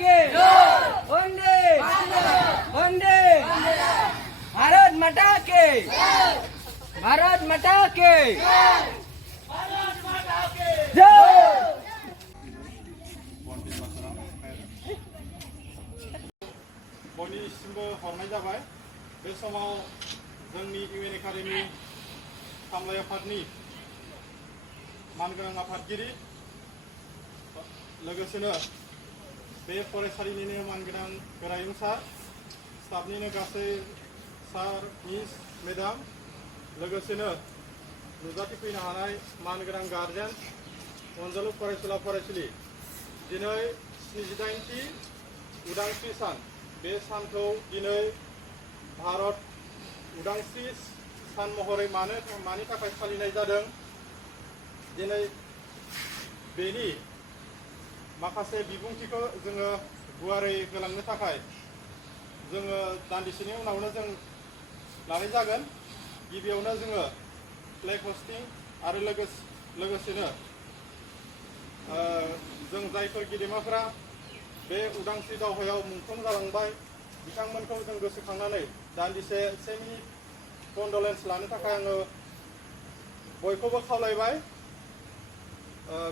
के वंदे वंदे भारत माता के भारत माता के बयनिसिमबो हरनाय जाबाय बे समाव जोंनि इउएन एकाडेमि सामलाय आफादनि मानगोनां आफादगिरि लोगोसेनो बे फरायसालिनिनो मानगोनां गोरायुं सार स्टाफनिनो गासै सार मिस मेडाम लोगोसेनो नुजाथिफैनो हानाय मानगोनां गार्जेन अनजालु फरायसुला फरायसुलि दिनै 78थि उदांस्रि सान बे सानखौ दिनै भारत उदांस्रि सान महरै मानि थाखाय फालिनाय जादों दिनै बेनि माखासे बिबुंथिखौ जोङो गुवारै होलांनो थाखाय जोङो दान्दिसेनि उनावनो जों लानाय जागोन गिबियावनो जोङो फ्लेग हस्टिं आरो लोगोसेनो जों जायफोर गेदेमाफोरा बे उदांस्रि दावहायाव मुंख्लं जालांबाय बिथांमोनखौ जों गोसोखांनानै दान्दिसे 1 मिनिट कन्डलेन्स लानो थाखाय आङो बयखौबो खावलायबाय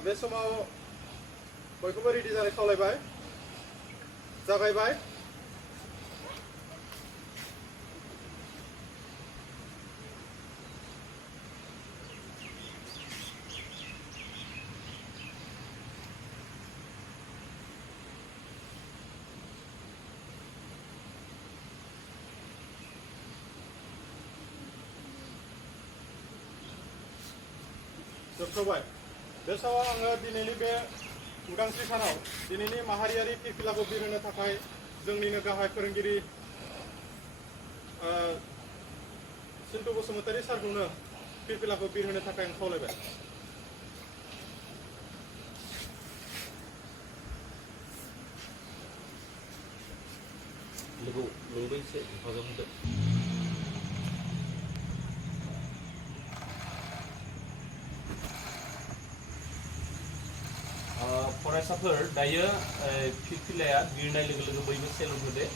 बे समाव बयखौबो रेडि जानाय खावलायबाय जागायबाय जोबथ'बाय बे समाव आङो दिनैनि बे उदांस्रि सानाव दिनैनि माहारियारि फिरफिलाखौ बिरहोनो थाखाय जोंनिनो गाहाय फोरोंगिरि सिन्टु बसुमतारी सारखौनो फिरफिलाखौ बिरहोनो थाखाय आं खावलायबाय लोगो एसे हेफाजाब होदो फरायसाफोर दायो फिरफिलाया बिरनाय लोगो लोगो बयबो सेलुट होदो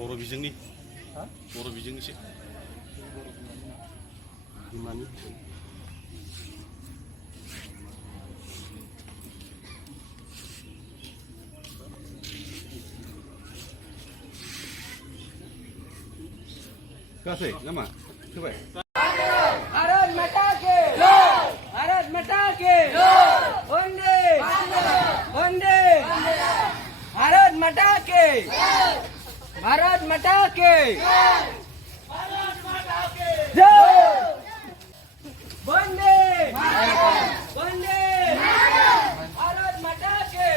बर' बिजोंनि बर' बिजोंनिसो बिमानि गासै नामा होबाय भारत माता के भारत माता के वंदे वंदे भारत माता के भारत माता के जय वंदे वंदे भारत माता के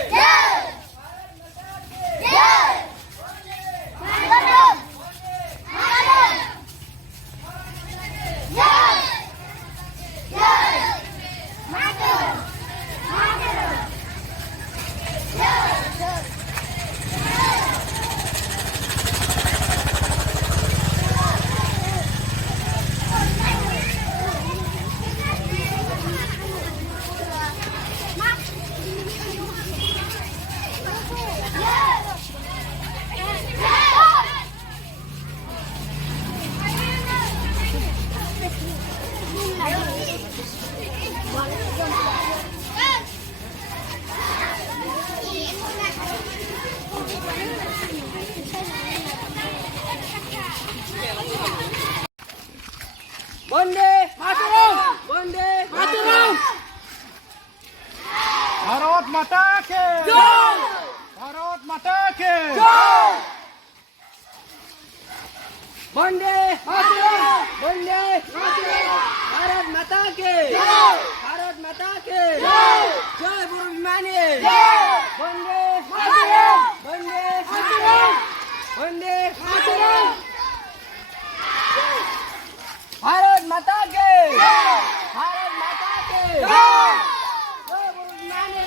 के जय भारत माता के जय वंदे मातरम वंदे मातरम भारत माता के भारत माता के जय गुरु विमानी वंदे मातरम वंदे मातरम वंदे मातरम भारत माता के भारत माता के जय गुरु विमानी